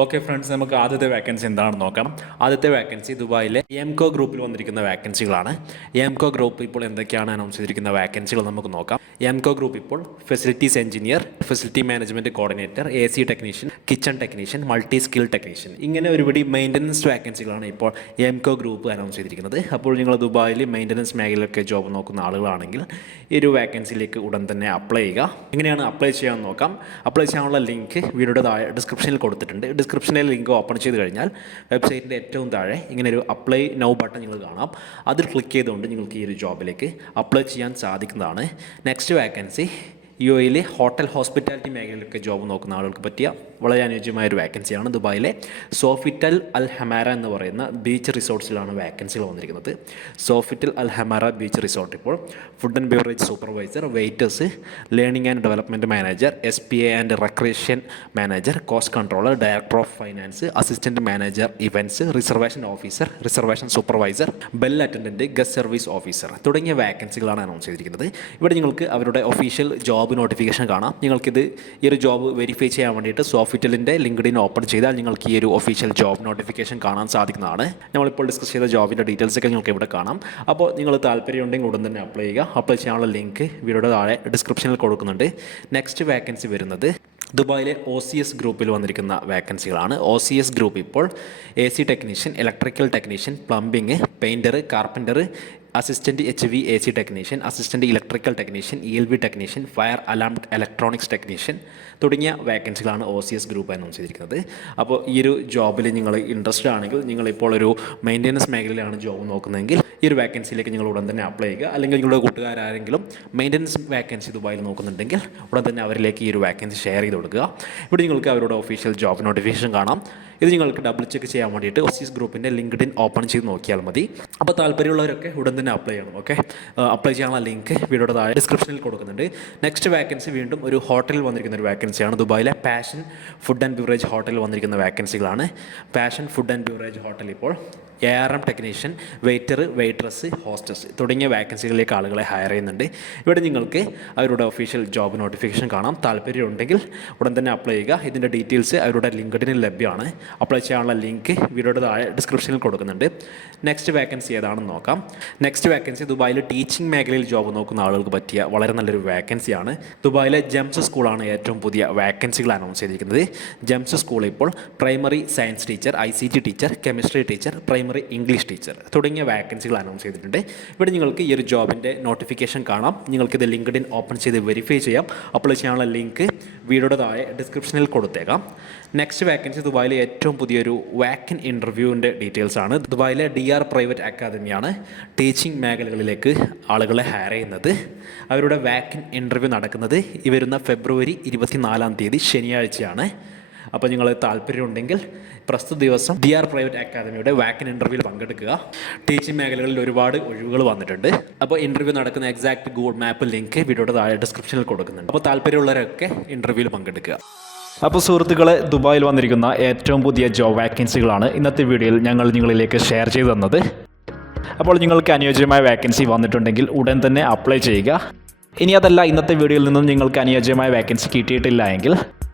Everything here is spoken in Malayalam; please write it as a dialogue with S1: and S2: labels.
S1: ഓക്കെ ഫ്രണ്ട്സ് നമുക്ക് ആദ്യത്തെ വാക്കൻസി എന്താണെന്ന് നോക്കാം. ആദ്യത്തെ വാക്കൻസി ദുബായിലെ എംകോ ഗ്രൂപ്പിൽ വന്നിരിക്കുന്ന വാക്കൻസികളാണ് എംകോ ഗ്രൂപ്പ് ഇപ്പോൾ എന്തൊക്കെയാണ് അനൗൺസ് ചെയ്തിരിക്കുന്ന വാക്കൻസികൾ നമുക്ക് നോക്കാം. എംകോ ഗ്രൂപ്പ് ഇപ്പോൾ facilities engineer facility management coordinator A C technician kitchen technician multi skill technician ഇങ്ങനെ ഒരുപിടി മെയിന്റനൻസ് വാക്കൻസികളാണ് ഇപ്പോൾ എംകോ ഗ്രൂപ്പ് അനൗൺസ് ചെയ്തിരിക്കുന്നത്. അപ്പോൾ നിങ്ങൾ ദുബായിൽ മെയിന്റനൻസ് മേഖലയിലൊക്കെ ജോബ് നോക്കുന്ന ആളുകളാണെങ്കിൽ ഈ ഒരു വാക്കൻസിയിലേക്ക് ഉടൻ തന്നെ അപ്ലൈ ചെയ്യുക. എങ്ങനെയാണ് അപ്ലൈ ചെയ്യാമെന്ന് നോക്കാം. അപ്ലൈ ചെയ്യാനുള്ള ലിങ്ക് വീഡിയോയുടെ ഡിസ്ക്രിപ്ഷനിൽ കൊടുത്തിട്ടുണ്ട്. ഡിസ്ക്രിപ്ഷനിൽ ലിങ്ക് ഓപ്പൺ ചെയ്ത് കഴിഞ്ഞാൽ വെബ്സൈറ്റിന്റെ ഏറ്റവും താഴെ ഇങ്ങനെ ഒരു അപ്ലൈ നൗ ബട്ടൺ നിങ്ങൾ കാണാം. അതിൽ ക്ലിക്ക് ചെയ്തുകൊണ്ട് നിങ്ങൾക്ക് ഈ ഒരു ജോബിലേക്ക് അപ്ലൈ ചെയ്യാൻ സാധിക്കുന്നതാണ്. നെക്സ്റ്റ് വാക്കൻസി യു എയിലെ ഹോട്ടൽ ഹോസ്പിറ്റാലിറ്റി മേഖലയിലൊക്കെ ജോബ് നോക്കുന്ന ആളുകൾക്ക് പറ്റിയ വളരെ അനുയോജ്യമായ ഒരു വാക്കൻസിയാണ് ദുബായിലെ സോഫിറ്റൽ അൽ ഹമാര എന്ന് പറയുന്ന ബീച്ച് റിസോർട്ട്സിലാണ് വാക്കൻസികൾ വന്നിരിക്കുന്നത്. Sofitel Al Hamra beach resort ഇപ്പോൾ food and beverage supervisor waiters learning and development manager S P A and recreation manager cost controller director of finance assistant manager events reservation officer reservation supervisor bell attendant guest service officer തുടങ്ങിയ വാക്കൻസികളാണ് അനൗൺസ് ചെയ്തിരിക്കുന്നത്. ഇവിടെ നിങ്ങൾക്ക് അവരുടെ ഒഫീഷ്യൽ ജോബ് നോട്ടിഫിക്കേഷൻ കാണാം. നിങ്ങൾക്കിത് ഈ ഒരു ജോബ് വെരിഫൈ ചെയ്യാൻ വേണ്ടിയിട്ട് സോഫിറ്റലിന്റെ ലിങ്ക്ഡിൻ ഓപ്പൺ ചെയ്താൽ നിങ്ങൾക്ക് ഈ ഒരു ഒഫീഷ്യൽ ജോബ് നോട്ടിഫിക്കേഷൻ കാണാൻ സാധിക്കുന്നതാണ്. നമ്മളിപ്പോൾ ഡിസ്കസ് ചെയ്ത ജോബിന്റെ ഡീറ്റെയിൽസ് ഒക്കെ നിങ്ങൾക്ക് ഇവിടെ കാണാം. അപ്പോൾ നിങ്ങൾ താല്പര്യമുണ്ടെങ്കിൽ ഉടൻ തന്നെ അപ്ലൈ ചെയ്യുക. അപ്ലൈ ചെയ്യാനുള്ള ലിങ്ക് വീഡിയോയുടെ താഴെ ഡിസ്ക്രിപ്ഷനിൽ കൊടുക്കുന്നുണ്ട്. നെക്സ്റ്റ് വേക്കൻസി വരുന്നത് ദുബായിലെ ഒ സി എസ് ഗ്രൂപ്പിൽ വന്നിരിക്കുന്ന വേക്കൻസികളാണ് ഒ സി എസ് ഗ്രൂപ്പ് ഇപ്പോൾ A C technician electrical technician plumbing painter carpenter assistant H V A C technician assistant electrical technician E L B technician fire alarm electronics technician തുടങ്ങിയ വേക്കൻസികളാണ് O C S group announce ചെയ്തിരിക്കുന്നത്. അപ്പോൾ ഈ ഒരു ജോബിൽ നിങ്ങൾ ഇൻട്രസ്റ്റഡ് ആണെങ്കിൽ നിങ്ങളിപ്പോൾ ഒരു മെയിന്റെനൻസ് മേഖലയിലാണ് ജോബ് നോക്കുന്നതെങ്കിൽ ഈ ഒരു വേക്കൻസിയിലേക്ക് നിങ്ങൾ ഉടൻ തന്നെ അപ്ലൈ ചെയ്യുക. അല്ലെങ്കിൽ നിങ്ങളുടെ കൂട്ടുകാരാരെങ്കിലും മെയിന്റെനൻസ് വേക്കൻസി ദുബായിൽ നോക്കുന്നുണ്ടെങ്കിൽ ഉടൻ തന്നെ അവരിലേക്ക് ഈ ഒരു വേക്കൻസി ഷെയർ ചെയ്ത് കൊടുക്കുക. ഇവിടെ നിങ്ങൾക്ക് അവരുടെ ഒഫീഷ്യൽ ജോബ് നോട്ടിഫിക്കേഷൻ കാണാം. ഇത് നിങ്ങൾക്ക് ഡബിൾ ചെക്ക് ചെയ്യാൻ വേണ്ടിയിട്ട് ഒ സി എസ് ഗ്രൂപ്പിന്റെ ലിങ്ക്ഡിൻ ഓപ്പൺ ചെയ്ത് നോക്കിയാൽ മതി. അപ്പോൾ താല്പര്യമുള്ളവരൊക്കെ ഉടൻ തന്നെ അപ്ലൈ ചെയ്യണം ഓക്കെ അപ്ലൈ ചെയ്യാനുള്ള ലിങ്ക് വീഡിയോയുടെ താഴെ ഡിസ്ക്രിപ്ഷനിൽ കൊടുക്കുന്നുണ്ട്. നെക്സ്റ്റ് വാക്കൻസി വീണ്ടും ഒരു ഹോട്ടലിൽ വന്നിരിക്കുന്ന ഒരു വാക്കൻസിയാണ് ദുബായിലെ പാഷൻ ഫുഡ് ആൻഡ് ബിവറേജ് ഹോട്ടലിൽ വന്നിരിക്കുന്ന വാക്കൻസികളാണ് passion food and beverage hotel ഇപ്പോൾ A R M technician waiter waitress hostess തുടങ്ങിയ വാക്കൻസികളിലേക്ക് ആളുകളെ ഹയർ ചെയ്യുന്നുണ്ട്. ഇവിടെ നിങ്ങൾക്ക് അവരുടെ ഒഫീഷ്യൽ ജോബ് നോട്ടിഫിക്കേഷൻ കാണാം. താല്പര്യമുണ്ടെങ്കിൽ ഉടൻ തന്നെ അപ്ലൈ ചെയ്യുക. ഇതിന്റെ ഡീറ്റെയിൽസ് അവരുടെ ലിങ്ക്ഡിനിൽ ലഭ്യമാണ്. അപ്ലൈ ചെയ്യാനുള്ള ലിങ്ക് വീഡിയോയുടെ താഴെ ഡിസ്ക്രിപ്ഷനിൽ കൊടുക്കുന്നുണ്ട്. നെക്സ്റ്റ് വാക്കൻസി ഏതാണെന്ന് നോക്കാം. നെക്സ്റ്റ് വാക്കൻസി ദുബായിൽ ടീച്ചിങ് മേഖലയിൽ ജോബ് നോക്കുന്ന ആളുകൾക്ക് പറ്റിയ വളരെ നല്ലൊരു വാക്കൻസിയാണ് ദുബായിലെ ജംസ് സ്കൂളാണ് ഏറ്റവും പുതിയ വാക്കൻസികൾ അനൗൺസ് ചെയ്തിരിക്കുന്നത്. ജംസ് സ്കൂൾ ഇപ്പോൾ primary science teacher I teacher chemistry teacher primary English teacher തുടങ്ങിയ വാക്കൻസികൾ അനൗൺസ് ചെയ്തിട്ടുണ്ട്. ഇവിടെ നിങ്ങൾക്ക് ഈ ഒരു ജോബിന്റെ നോട്ടിഫിക്കേഷൻ കാണാം. നിങ്ങൾക്കിത് ലിങ്ക്ഡിൻ ഓപ്പൺ ചെയ്ത് വെരിഫൈ ചെയ്യാം. അപ്ലൈ ചെയ്യാനുള്ള ലിങ്ക് വീഡിയോയുടെ താഴെ ഡിസ്ക്രിപ്ഷനിൽ കൊടുത്തേക്കാം. നെക്സ്റ്റ് വാക്കൻസി ദുബായിലെ ഏറ്റവും പുതിയൊരു വാക്കൻ ഇന്റർവ്യൂവിന്റെ ഡീറ്റെയിൽസ് ആണ്. ദുബായിലെ ഡി ആർ പ്രൈവറ്റ് അക്കാദമിയാണ് ടീച്ചിങ് മേഖലകളിലേക്ക് ആളുകളെ ഹയർ ചെയ്യുന്നത്. അവരുടെ വാക്കൻ ഇന്റർവ്യൂ നടക്കുന്നത് ഈ വരുന്ന ഫെബ്രുവരി ഇരുപത്തിനാലാം തീയതി ശനിയാഴ്ചയാണ്. അപ്പോൾ നിങ്ങൾ താല്പര്യമുണ്ടെങ്കിൽ പ്രസ്തുത ദിവസം ഡി ആർ പ്രൈവറ്റ് അക്കാദമിയുടെ വാക്കൻ ഇന്റർവ്യൂവിൽ പങ്കെടുക്കുക. ടീച്ചിങ് മേഖലകളിൽ ഒരുപാട് ഒഴിവുകൾ വന്നിട്ടുണ്ട്. അപ്പോൾ ഇന്റർവ്യൂ നടക്കുന്ന എക്സാക്ട് ഗൂഗിൾ മാപ്പ് ലിങ്ക് വീഡിയോയുടെ താഴെ ഡിസ്ക്രിപ്ഷനിൽ കൊടുക്കുന്നുണ്ട്. അപ്പോൾ താല്പര്യമുള്ളവരൊക്കെ ഇന്റർവ്യൂവിൽ പങ്കെടുക്കുക.
S2: അപ്പോൾ സുഹൃത്തുക്കളെ ദുബായിൽ വന്നിരിക്കുന്ന ഏറ്റവും പുതിയ ജോബ് വാക്കൻസികളാണ് ഇന്നത്തെ വീഡിയോയിൽ ഞങ്ങൾ നിങ്ങളിലേക്ക് ഷെയർ ചെയ്തു തന്നത്. അപ്പോൾ നിങ്ങൾക്ക് അനുയോജ്യമായ വാക്കൻസി വന്നിട്ടുണ്ടെങ്കിൽ ഉടൻ തന്നെ അപ്ലൈ ചെയ്യുക. ഇനി അതല്ല ഇന്നത്തെ വീഡിയോയിൽ നിന്നും നിങ്ങൾക്ക് അനുയോജ്യമായ വാക്കൻസി കിട്ടിയിട്ടില്ല എങ്കിൽ